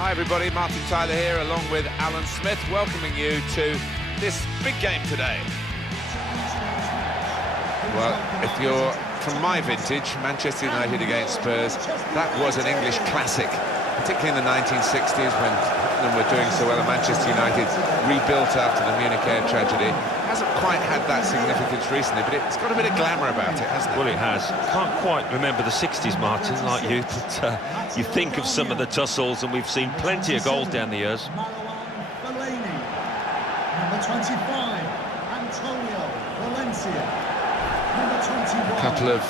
Hi everybody, Martin Tyler here along with Alan Smith, welcoming you to this big game today. Well, if you're from my vintage, Manchester United against Spurs, that was an English classic, particularly in the 1960s when Tottenham were doing so well and Manchester United rebuilt after the Munich air tragedy. Hasn't quite had that significance recently, but it's got a bit of glamour about it, hasn't it? Well, it has. Can't quite remember the 60s, Martin, like you, but you think of some of the tussles, and we've seen plenty of goals down the years. Number 25, Antonio Valencia. A couple of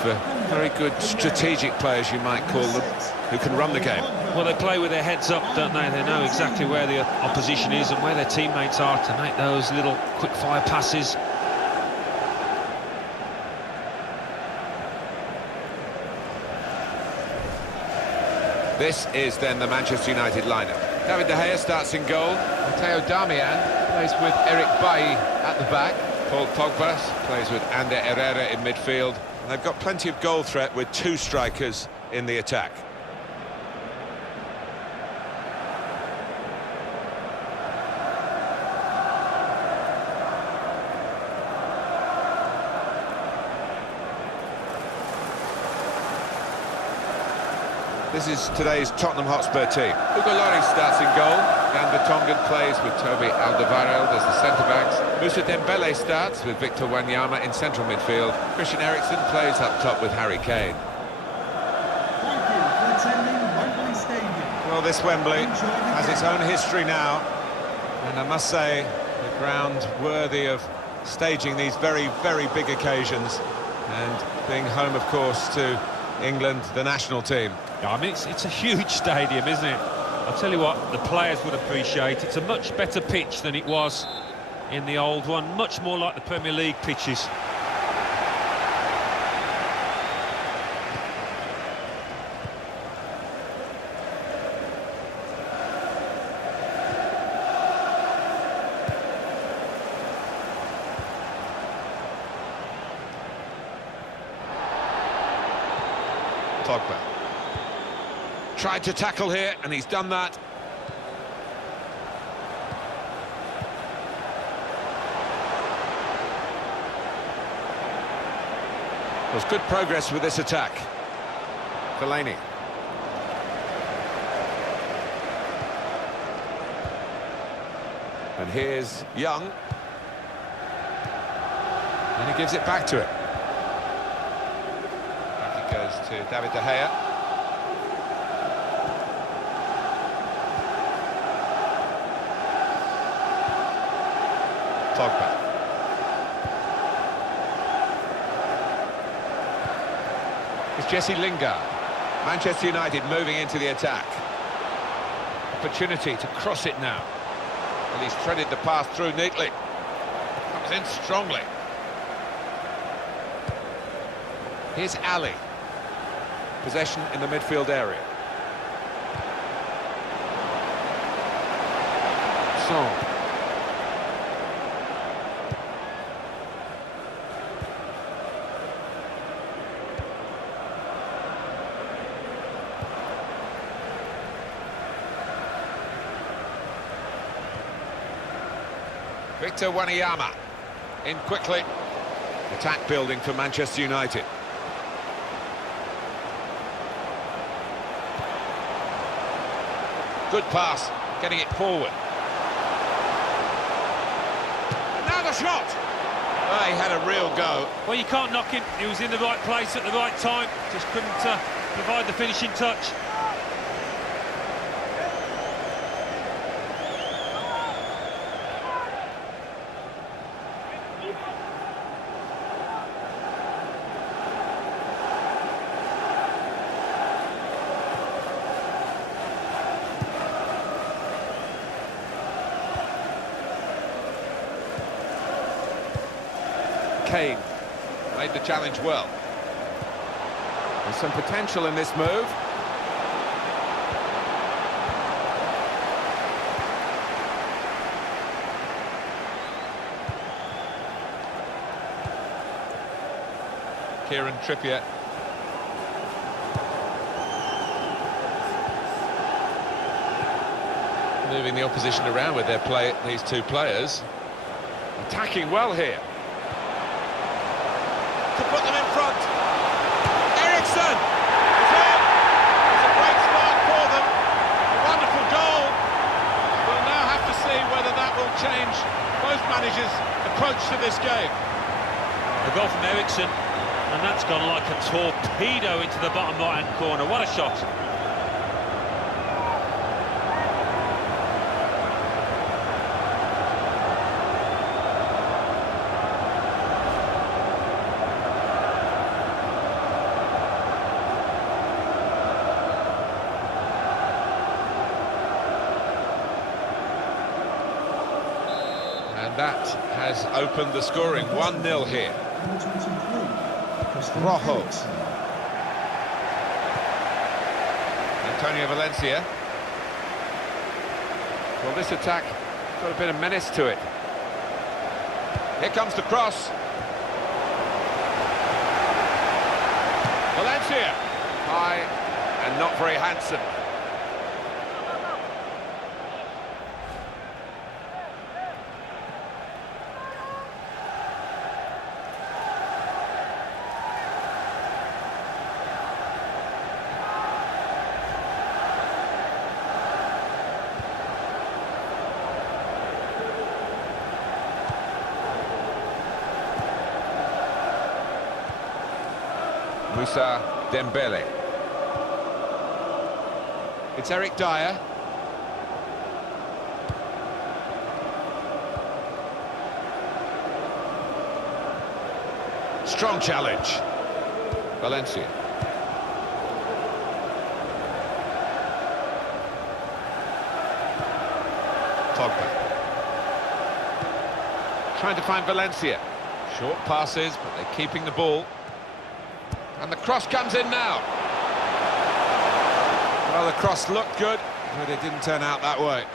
very good strategic players, you might call them, who can run the game. Well, they play with their heads up, don't they? They know exactly where the opposition is and where their teammates are to make those little quick-fire passes. This is then the Manchester United lineup. David De Gea starts in goal. Matteo Darmian plays with Eric Bailly at the back. Paul Pogba plays with Ander Herrera in midfield. And they've got plenty of goal threat with two strikers in the attack. This is today's Tottenham Hotspur team. Hugo Lloris starts in goal. Jan Vertonghen plays with Toby Alderweireld as the centre-backs. Moussa Dembele starts with Victor Wanyama in central midfield. Christian Eriksen plays up top with Harry Kane. Thank you for attending Wembley Stadium. Well, this Wembley has its own history now. And I must say, the ground worthy of staging these very, very big occasions. And being home, of course, to England, the national team. I mean, it's a huge stadium, isn't it? I'll tell you what, the players would appreciate. It's a much better pitch than it was in the old one. Much more like the Premier League pitches. Pogba tried to tackle here, and he's done that. There's good progress with this attack. Fellaini. And here's Young. And he gives it back to it. Back it goes to David De Gea. Pogba. It's Jesse Lingard. Manchester United moving into the attack. Opportunity to cross it now. Well, he's threaded the path through neatly. Comes in strongly. Here's Ali. Possession in the midfield area. Son. Victor Wanyama in quickly. Attack building for Manchester United. Good pass, getting it forward. Now the shot! Oh, he had a real go. Well, you can't knock him. He was in the right place at the right time. Just couldn't provide the finishing touch. Kane made the challenge well. There's some potential in this move. Kieran Trippier. moving the opposition around with these two players. Attacking well here. To put them in front. Eriksson! It's in! It's a great start for them. A wonderful goal. We'll now have to see whether that will change both managers' approach to this game. A goal from Eriksson, and that's gone like a torpedo into the bottom right-hand corner. What a shot. And that has opened the scoring. 1-0 here. Rojo. Antonio Valencia. Well, this attack got a bit of menace to it. Here comes the cross. Valencia. High and not very handsome. Moussa Dembele. It's Eric Dyer. Strong challenge. Valencia. Pogba. Trying to find Valencia. Short passes, but they're keeping the ball. And the cross comes in now. Well, the cross looked good, but it didn't turn out that way.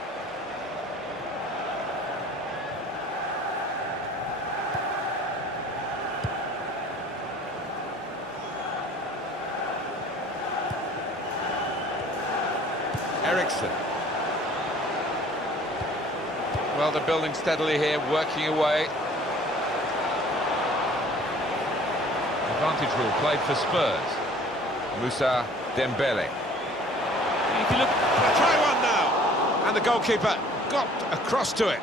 Eriksson. Well, they're building steadily here, working away. Advantage rule played for Spurs. Moussa Dembele. If you look, try one now, and the goalkeeper got across to it.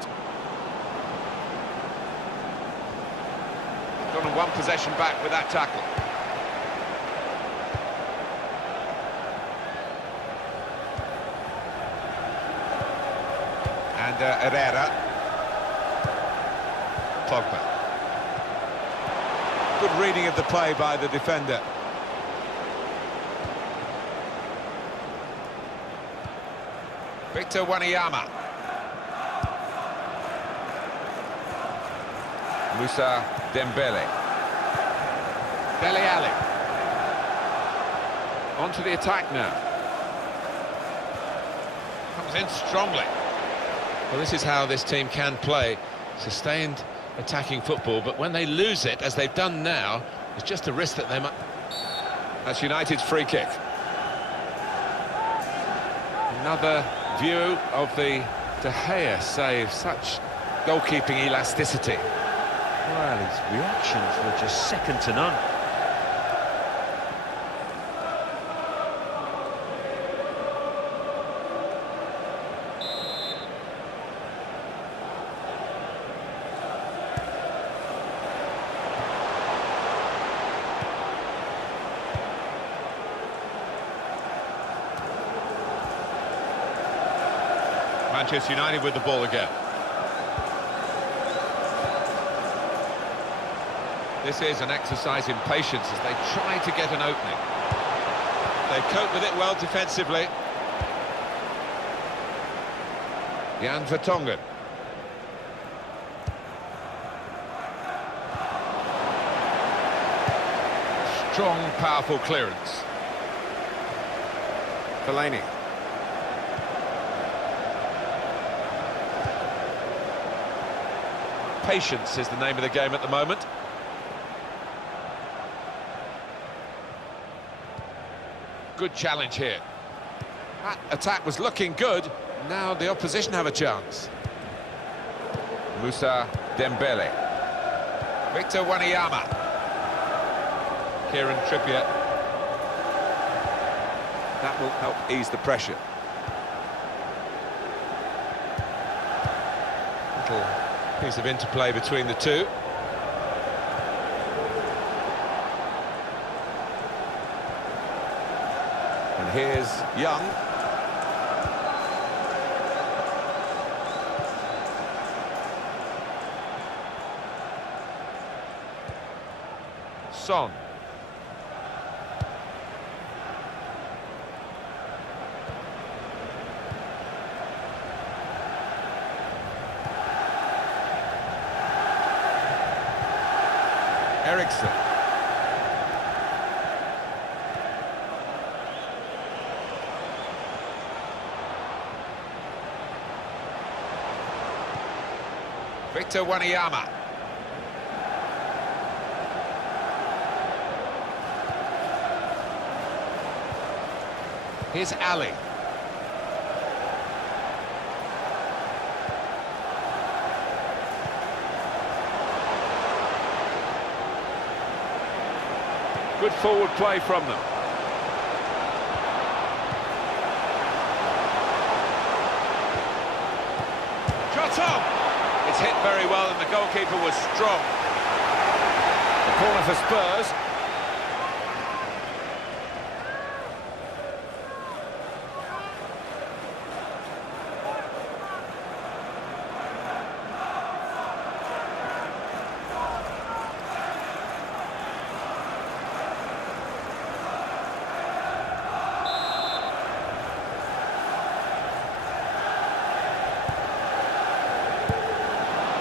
Got on one possession back with that tackle. And Herrera. Pogba. Good reading of the play by the defender. Victor Wanyama. Moussa Dembele. Dele Alli. On to the attack now. Comes in strongly. Well, this is how this team can play. Sustained attacking football, but when they lose it, as they've done now, it's just a risk that they might... That's United's free kick. Another view of the De Gea save, such goalkeeping elasticity. Well, his reactions were just second to none. Manchester United with the ball again. This is an exercise in patience as they try to get an opening. They cope with it well defensively. Jan Vertonghen. Strong, powerful clearance. Fellaini. Patience is the name of the game at the moment. Good challenge here. That attack was looking good, Now the opposition have a chance. Musa Dembele. Victor Wanyama. Kieran Trippier. That will help ease the pressure. Little piece of interplay between the two. And here's Young. Son. Eriksson. Victor Wanyama. Here's Ali. Good forward play from them. Shot on! It's hit very well and the goalkeeper was strong. The corner for Spurs.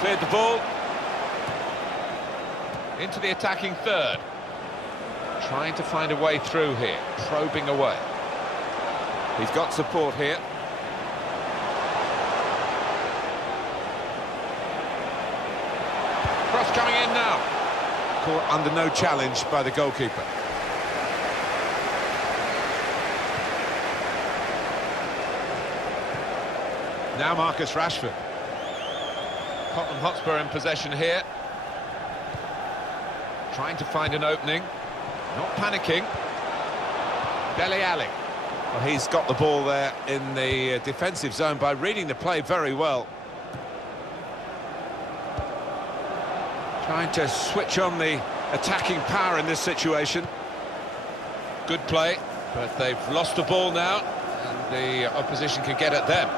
Cleared the ball into the attacking third, trying to find a way through here, probing away. He's got support here. Cross coming in now, caught under no challenge by the goalkeeper. Now Marcus Rashford. Tottenham Hotspur in possession here. Trying to find an opening. Not panicking. Dele Alli. Well, he's got the ball there in the defensive zone by reading the play very well. Trying to switch on the attacking power in this situation. Good play, but they've lost the ball now, and the opposition can get at them.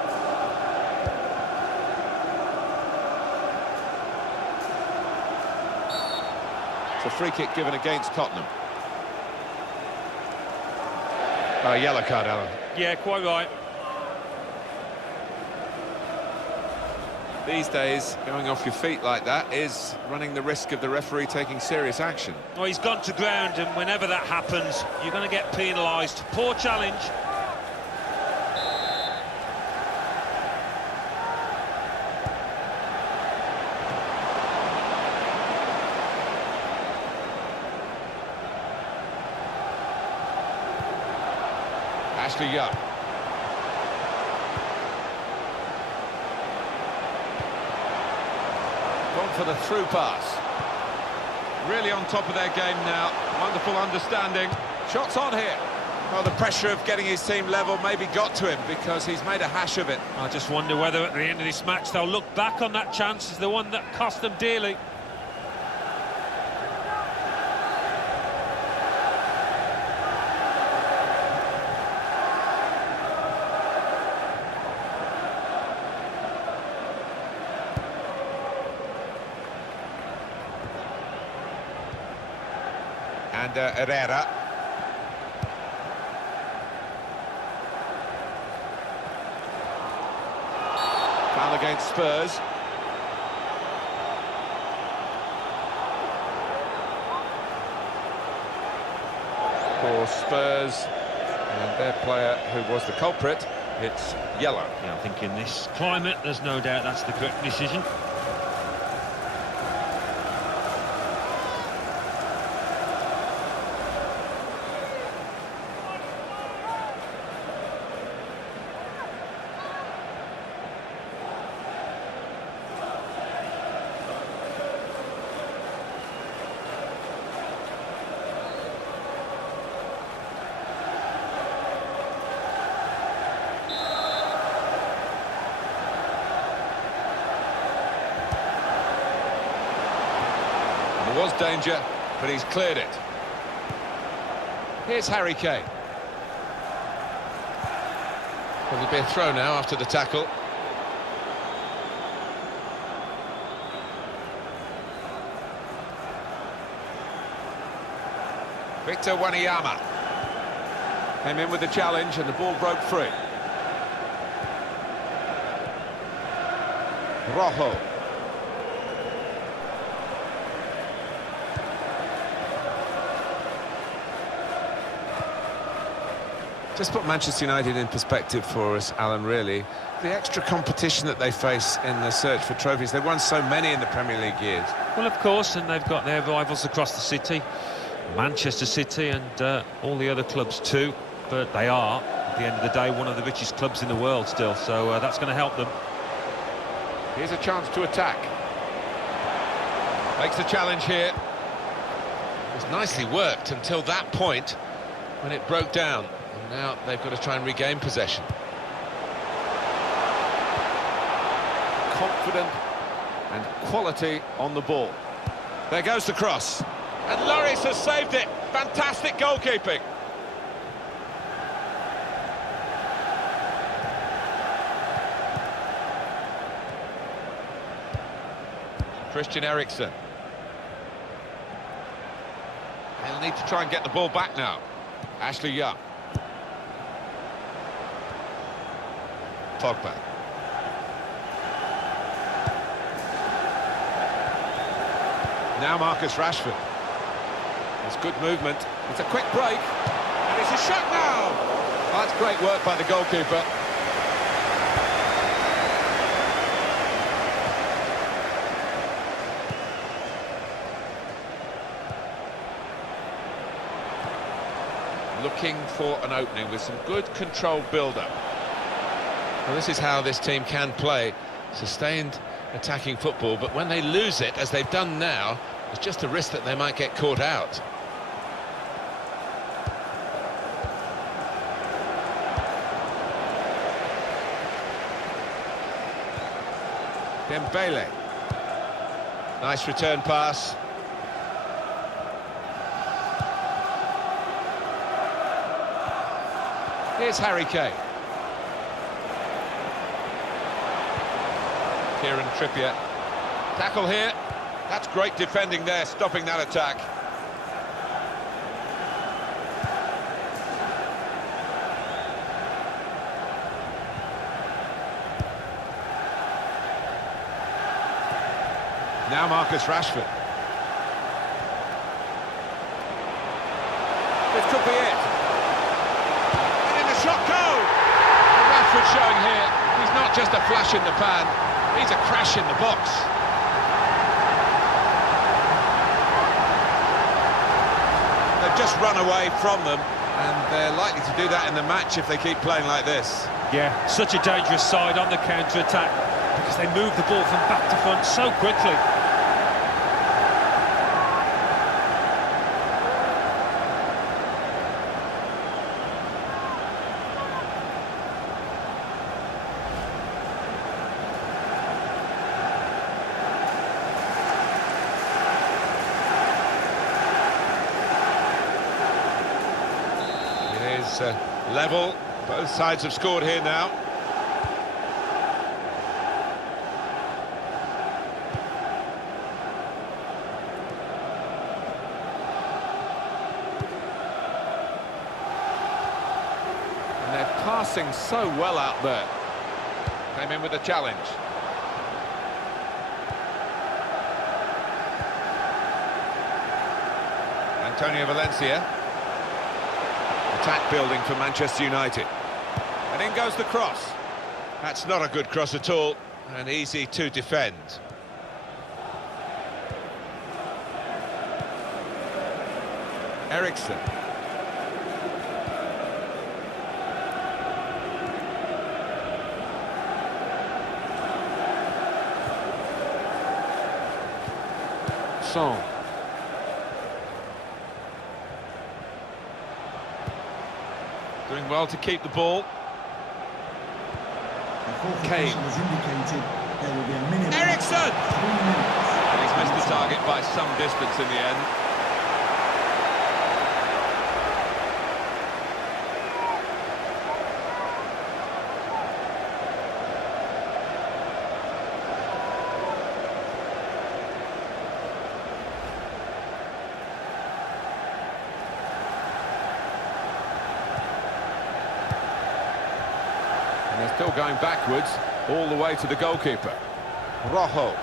A free kick given against Tottenham. Yellow card, Alan. Yeah, quite right. These days, going off your feet like that is running the risk of the referee taking serious action. Well, he's gone to ground, and whenever that happens, you're going to get penalised. Poor challenge. Ashley Young. Gone for the through pass. Really on top of their game now. Wonderful understanding. Shots on here. Well, the pressure of getting his team level maybe got to him because he's made a hash of it. I just wonder whether at the end of this match they'll look back on that chance as the one that cost them dearly. And Herrera. Foul against Spurs. For Spurs, and their player who was the culprit, it's yellow. Yeah, I think in this climate, there's no doubt that's the correct decision. was danger, but he's cleared it. Here's Harry Kane. Will there be a throw now after the tackle? Victor Wanyama came in with the challenge and the ball broke free. Rojo. Just put Manchester United in perspective for us, Alan, really. The extra competition that they face in the search for trophies. They've won so many in the Premier League years. Well, of course, and they've got their rivals across the city. Manchester City and all the other clubs too. But they are, at the end of the day, one of the richest clubs in the world still. So that's going to help them. Here's a chance to attack. Makes the challenge here. It was nicely worked until that point when it broke down. And now they've got to try and regain possession. Confident and quality on the ball. There goes the cross. And Lloris has saved it. Fantastic goalkeeping. Christian Eriksen. They'll need to try and get the ball back now. Ashley Young. Pogba. Now Marcus Rashford. It's good movement. It's a quick break. And it's a shot now. That's great work by the goalkeeper. Looking for an opening with some good controlled build-up. Well, this is how this team can play. Sustained attacking football, but when they lose it, as they've done now, there's just a risk that they might get caught out. Dembele. Nice return pass. Here's Harry Kane. Kieran Trippier. Tackle here. That's great defending there, stopping that attack. Now Marcus Rashford. This could be it. And in the shot goal! And Rashford showing here, he's not just a flash in the pan, he's a crash in the box. They've just run away from them, and they're likely to do that in the match if they keep playing like this. Yeah, such a dangerous side on the counter-attack, because they move the ball from back to front so quickly. Level, both sides have scored here now. And they're passing so well out there. Came in with a challenge. Antonio Valencia. Attack building for Manchester United. And in goes the cross. That's not a good cross at all, and easy to defend. Eriksen. Son. Doing well to keep the ball. Kane. Eriksen! And he's missed the target by some distance in the end. And they're still going backwards, all the way to the goalkeeper. Rojo.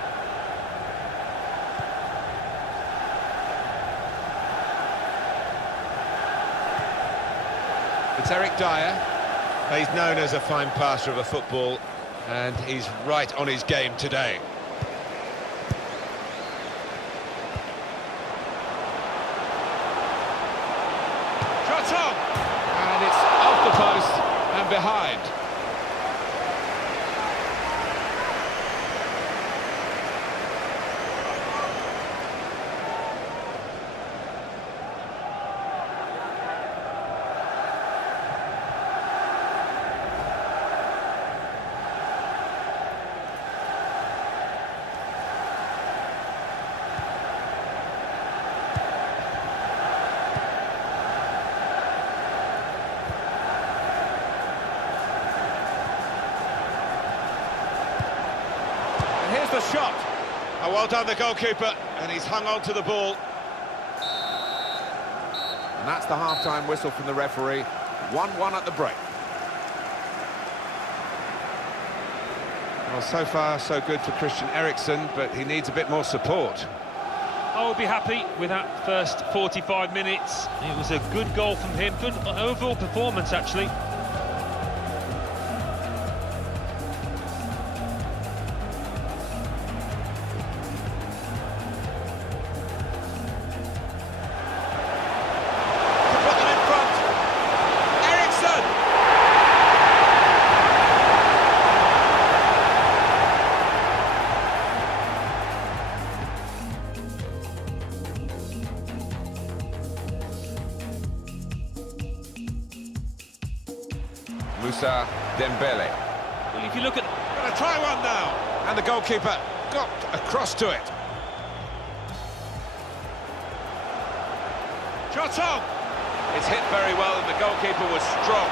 It's Eric Dyer. He's known as a fine passer of a football, and he's right on his game today. Shot on! And it's off the post and behind. Here's the shot. Oh, well done, the goalkeeper, and he's hung on to the ball. And that's the half-time whistle from the referee. 1-1 at the break. Well, so far, so good for Christian Eriksen, but he needs a bit more support. I would be happy with that first 45 minutes. It was a good goal from him, good overall performance, actually. Moussa Dembele. Well, if you look at... Gonna try one now. And the goalkeeper got across to it. Shot on! It's hit very well and the goalkeeper was strong.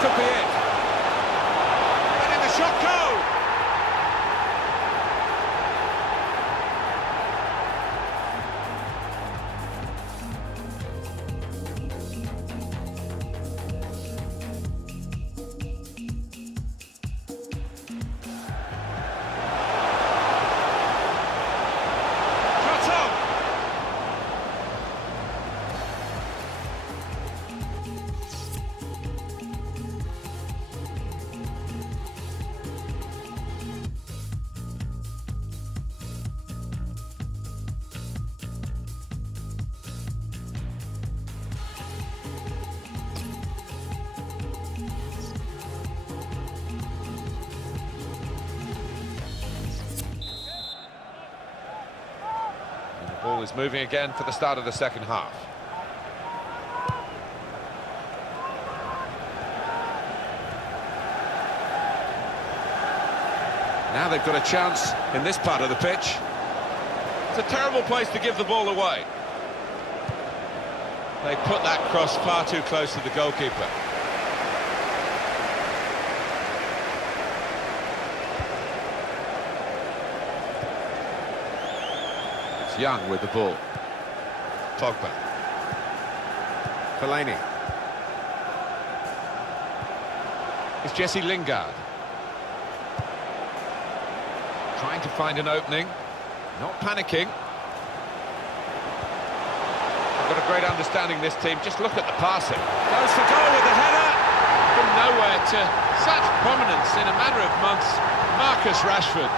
Could be it. Letting the shot go. Shot on. The ball is moving again for the start of the second half. Now they've got a chance in this part of the pitch. It's a terrible place to give the ball away. They put that cross far too close to the goalkeeper. Young with the ball. Pogba. Fellaini. It's Jesse Lingard. Trying to find an opening. Not panicking. They've got a great understanding, this team. Just look at the passing. Goes for goal with the header. From nowhere to such prominence in a matter of months, Marcus Rashford.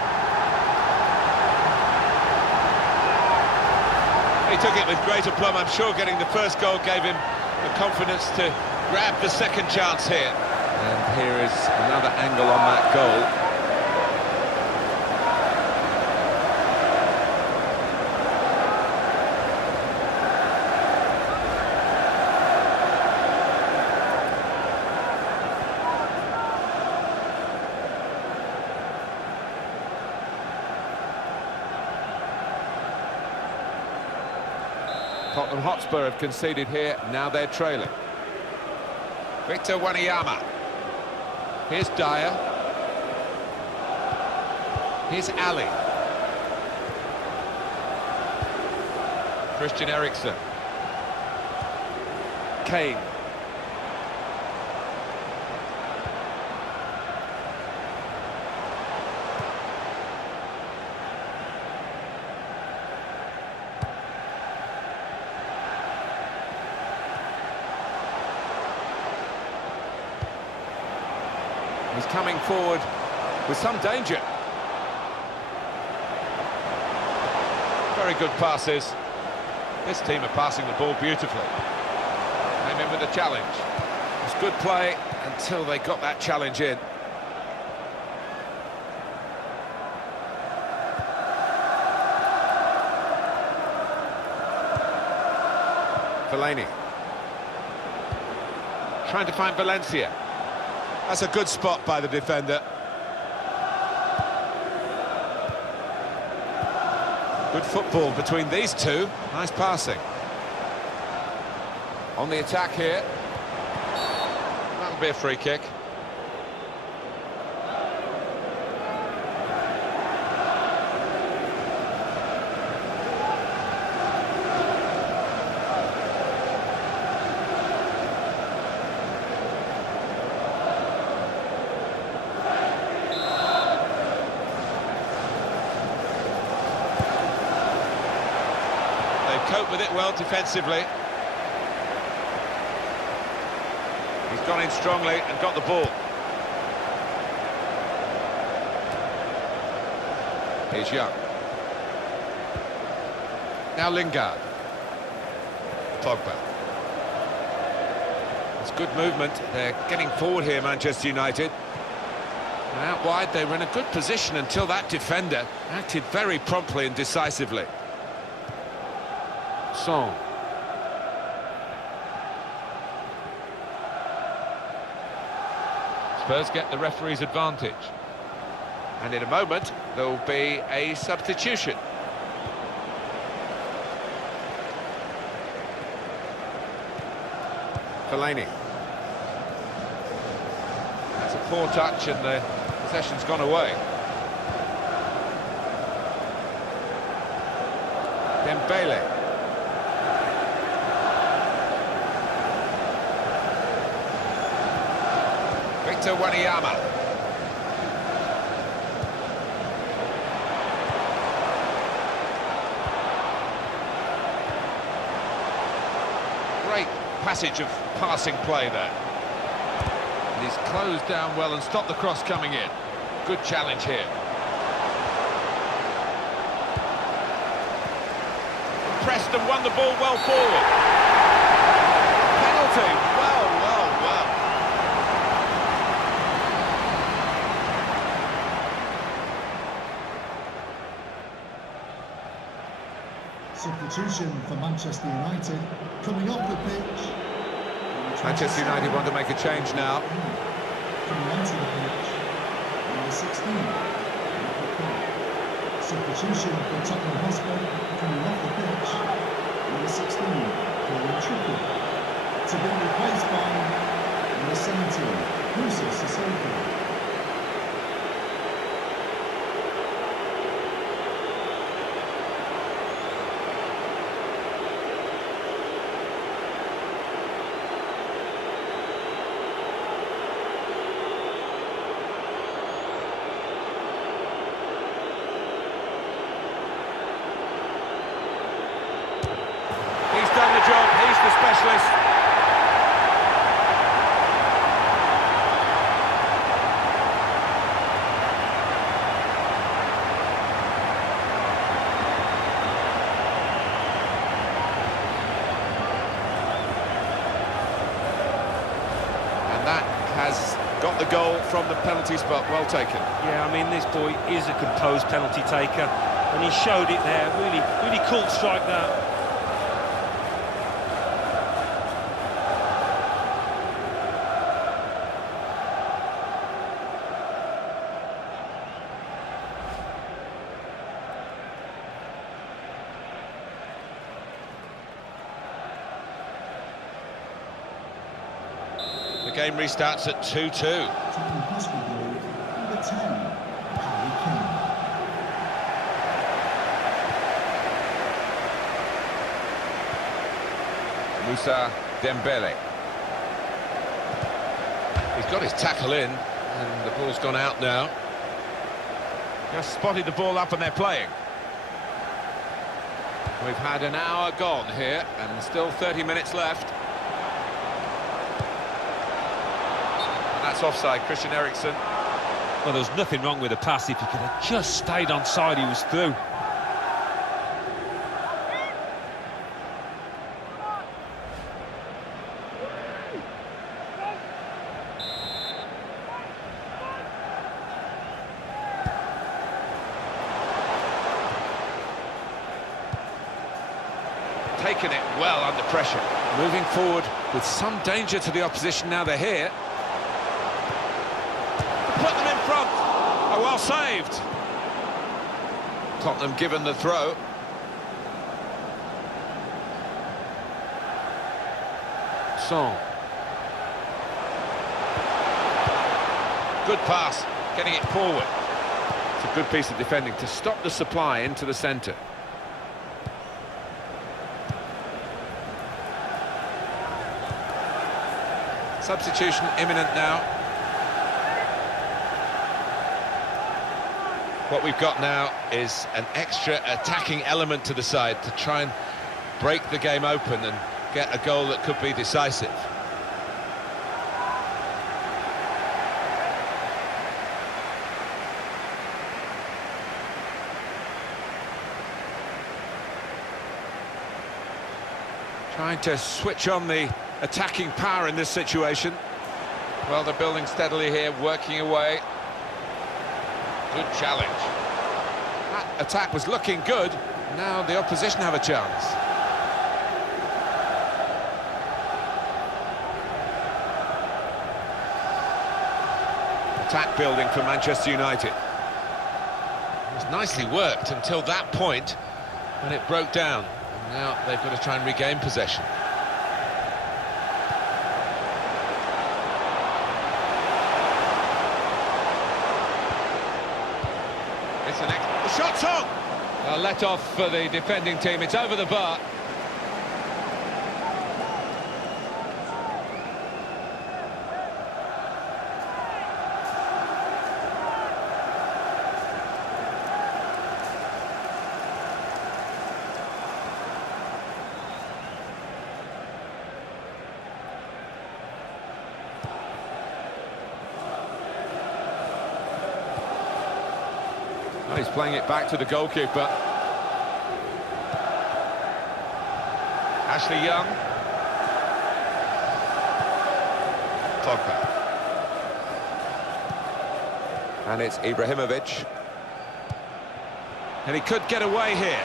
He took it with great aplomb. I'm sure getting the first goal gave him the confidence to grab the second chance here. And here is another angle on that goal. Tottenham Hotspur have conceded here, now they're trailing. Victor Wanyama. Here's Dyer. Here's Ali. Christian Eriksen. Kane. He's coming forward with some danger. Very good passes. This team are passing the ball beautifully. Came in with a challenge. It was good play until they got that challenge in. Fellaini. Trying to find Valencia. That's a good spot by the defender. Good football between these two. Nice passing. On the attack here. That'll be a free kick. Cope with it well defensively. He's gone in strongly and got the ball. Here's Young. Now Lingard. Pogba. It's good movement. They're getting forward here, Manchester United. And out wide, they were in a good position until that defender acted very promptly and decisively. Song. Spurs get the referee's advantage. And in a moment, there'll be a substitution. Fellaini. That's a poor touch and the possession's gone away. Dembele. Victor Wanyama. Great passage of passing play there. And he's closed down well and stopped the cross coming in. Good challenge here. Pressed and won the ball well forward. Penalty. Well. Substitution for Manchester United. Coming off the pitch. Manchester United want to make a change now. Coming onto the pitch. Number 16. Substitution for Tottenham Hotspur. Coming off the pitch. Number 16. To be replaced by number 17. Musa Sissoko. He's the specialist. got the goal from the penalty spot. Well taken. Yeah, I mean, this boy is a composed penalty taker, and he showed it there. Really, really cool strike that. The game restarts at 2-2. Tottenham Hotspur goal, number 10, Harry Kane. Moussa Dembele. He's got his tackle in, and the ball's gone out now. Just spotted the ball up and they're playing. We've had an hour gone here, and still 30 minutes left. That's offside, Christian Eriksen. Well, there was nothing wrong with the pass. If he could have just stayed onside, he was through. Taking it well under pressure. Moving forward with some danger to the opposition now they're here. Put them in front. Oh, well saved. Tottenham given the throw. Song. Good pass, getting it forward. It's a good piece of defending to stop the supply into the centre. Substitution imminent now. What we've got now is an extra attacking element to the side to try and break the game open and get a goal that could be decisive. Trying to switch on the attacking power in this situation. Well, they're building steadily here, working away. Good challenge. That attack was looking good. Now the opposition have a chance. Attack building for Manchester United. It was nicely worked until that point when it broke down. And now they've got to try and regain possession. The shot's on! A let off for the defending team. It's over the bar. Oh, he's playing it back to the goalkeeper. Ashley Young. Pogba. And it's Ibrahimovic. And he could get away here.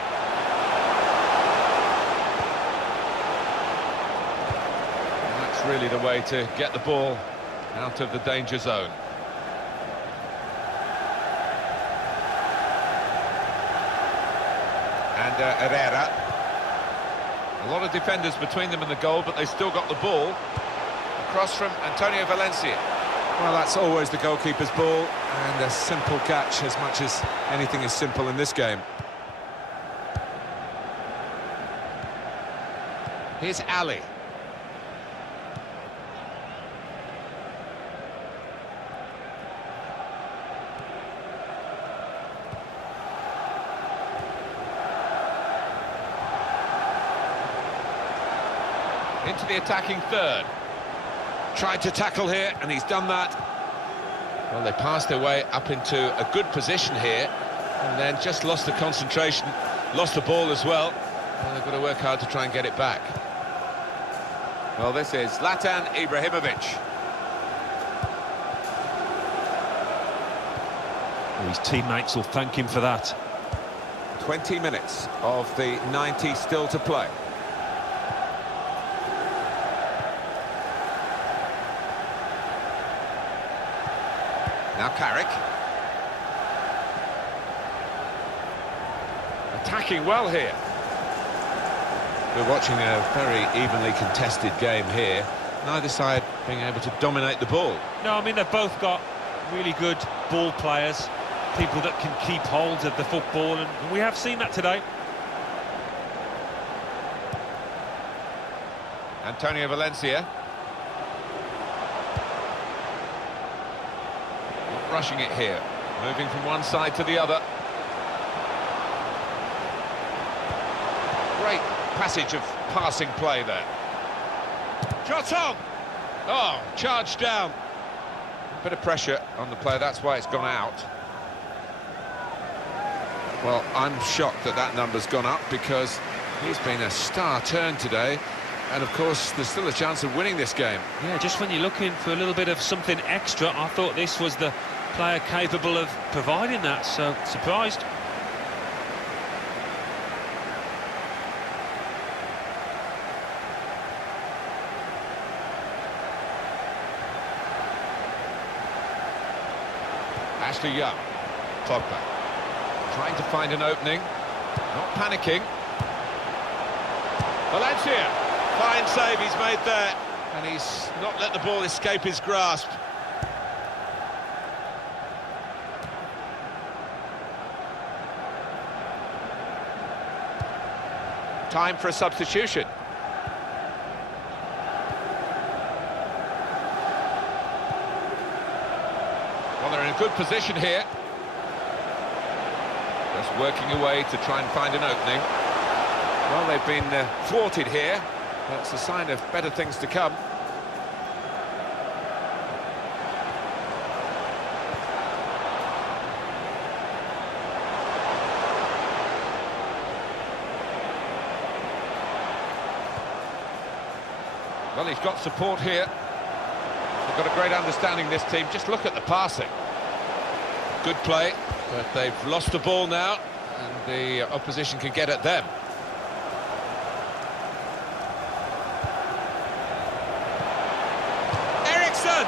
And that's really the way to get the ball out of the danger zone. And Herrera. A lot of defenders between them and the goal, but they still got the ball. Across from Antonio Valencia. Well, that's always the goalkeeper's ball, and a simple catch, as much as anything is simple in this game. Here's Ali. Into the attacking third. Tried to tackle here, and he's done that. Well, they passed their way up into a good position here, and then just lost the concentration, lost the ball as well. Well, they've got to work hard to try and get it back. Well, this is Zlatan Ibrahimovic. His teammates will thank him for that. 20 minutes of the 90 still to play. Now Carrick. Attacking well here. We're watching a very evenly contested game here. Neither side being able to dominate the ball. No, I mean, they've both got really good ball players, people that can keep hold of the football, and we have seen that today. Antonio Valencia. Not rushing it here. Moving from one side to the other. Great passage of passing play there. Shot on! Oh, charged down. Bit of pressure on the player, that's why it's gone out. Well, I'm shocked that that number's gone up because he's been a star turn today. And, of course, there's still a chance of winning this game. Yeah, just when you're looking for a little bit of something extra, I thought this was the player capable of providing that, so surprised. Ashley Young, Pogba, trying to find an opening, not panicking. Valencia, fine save he's made there, and he's not let the ball escape his grasp. Time for a substitution. Well, they're in a good position here. Just working away to try and find an opening. Well, they've been thwarted here. That's a sign of better things to come. Well, he's got support here. They've got a great understanding, this team. Just look at the passing. Good play, but they've lost the ball now, and the opposition can get at them. Eriksson!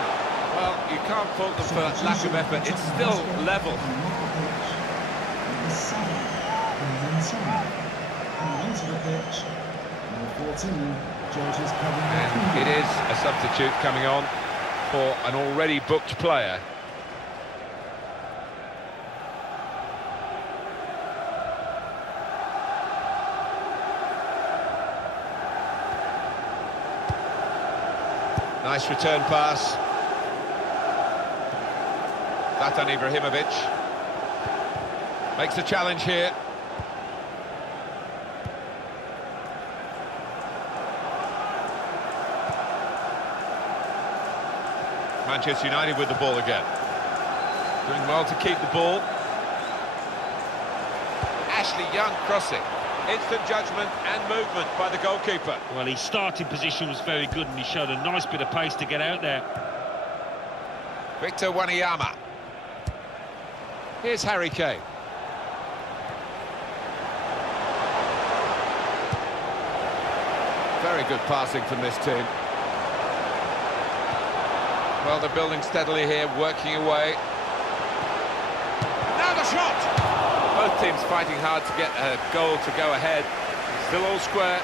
Well, you can't fault them for lack of effort. It's still level. And it is a substitute coming on for an already booked player. Nice return pass. Zlatan Ibrahimovic makes a challenge here. Manchester United with the ball again. Doing well to keep the ball. Ashley Young crossing. Instant judgment and movement by the goalkeeper. Well, his starting position was very good and he showed a nice bit of pace to get out there. Victor Wanyama. Here's Harry Kane. Very good passing from this team. Well, they're building steadily here, working away. Now the shot! Both teams fighting hard to get a goal to go ahead. Still all square.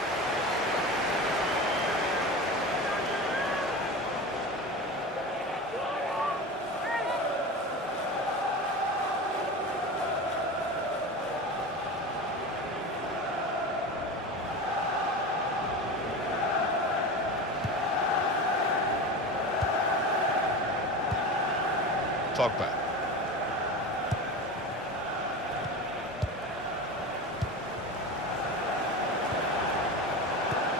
Pogba.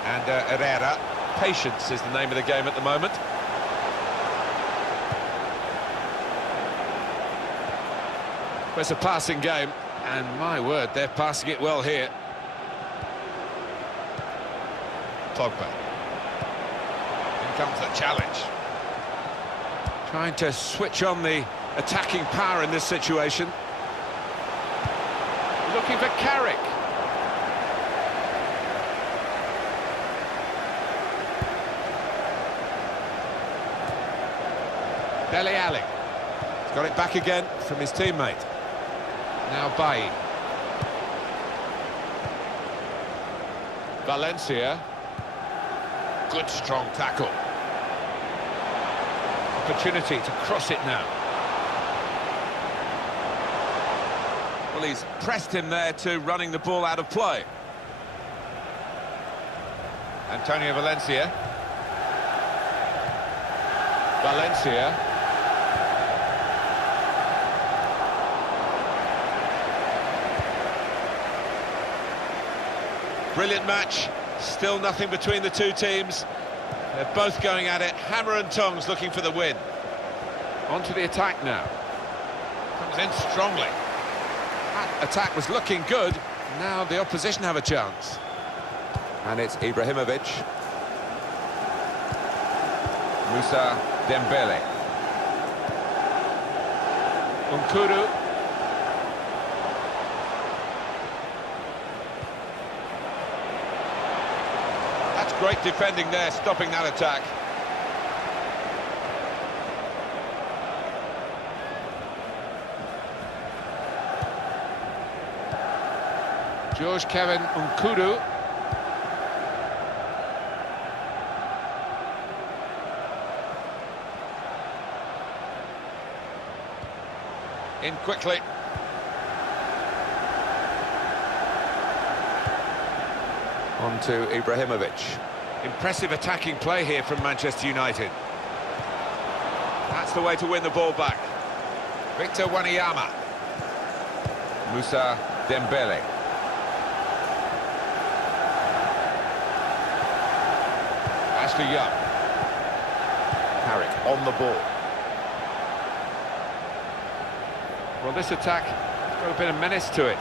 And Herrera. Patience is the name of the game at the moment. Well, it's a passing game, and my word, they're passing it well here. Pogba. In comes the challenge. Trying to switch on the attacking power in this situation. Looking for Carrick. Dele Alli. He's got it back again from his teammate. Now Bailly. Valencia. Good strong tackle. Opportunity to cross it now. Well, he's pressed him there to running the ball out of play. Antonio Valencia. Valencia. Brilliant match. Still nothing between the two teams. They're both going at it, hammer and tongs, looking for the win. On to the attack now. Comes in strongly. That attack was looking good. Now the opposition have a chance. And it's Ibrahimovic. Moussa Dembele. Nkoudou. That's great defending there, stopping that attack. George Kevin Nkoudou. In quickly. On to Ibrahimovic. Impressive attacking play here from Manchester United. That's the way to win the ball back. Victor Wanyama. Moussa Dembele. Ashley Young. Carrick on the ball. Well, this attack has got a bit of menace to it.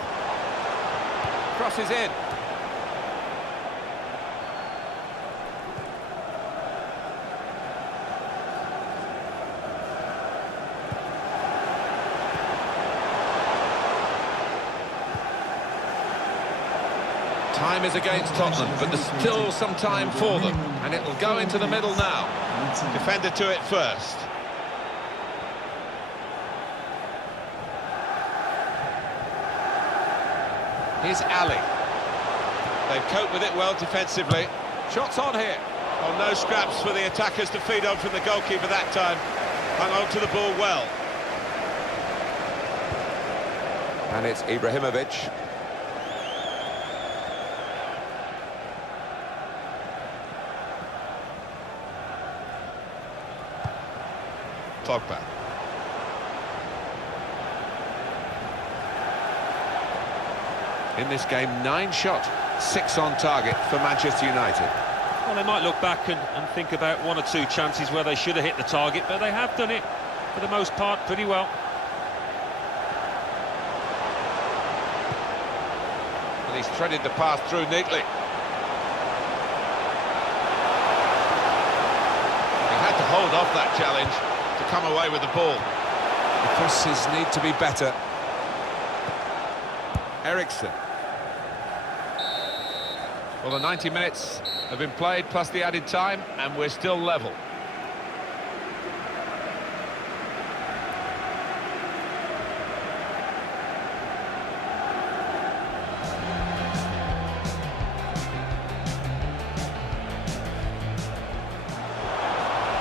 Crosses in. Time is against Tottenham, but there's still some time for them, and it'll go into the middle now. Defender to it first. Here's Ali. They've coped with it well defensively. Shots on here. Well, no scraps for the attackers to feed on from the goalkeeper that time. Hung on to the ball well. And it's Ibrahimovic. Pogba. In this game, 9 shots, 6 on target for Manchester United. Well, they might look back and think about 1 or 2 chances where they should have hit the target, but they have done it, for the most part, pretty well. And he's threaded the pass through neatly. He had to hold off that challenge to come away with the ball. The crosses need to be better. Eriksson. Well, the 90 minutes have been played, plus the added time, and we're still level.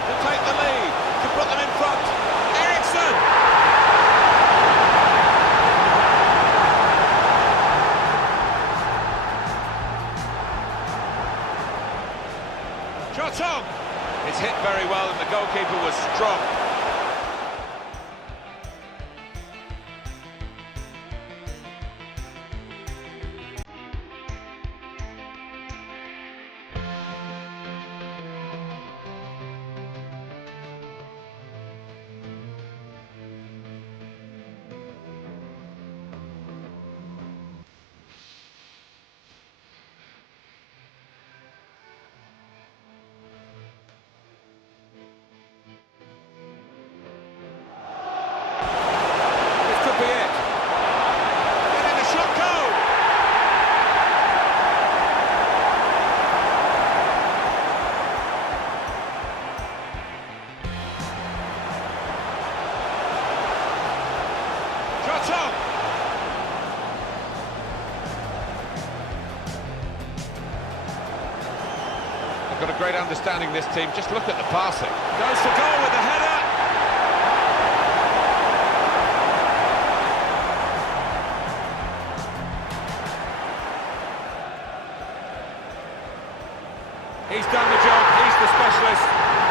To take the lead, to put them in front. Eriksson! Shot on! It's hit very well and the goalkeeper was strong. got a great understanding, this team. Just look at the passing. Goes for goal with the header. He's done the job, he's the specialist.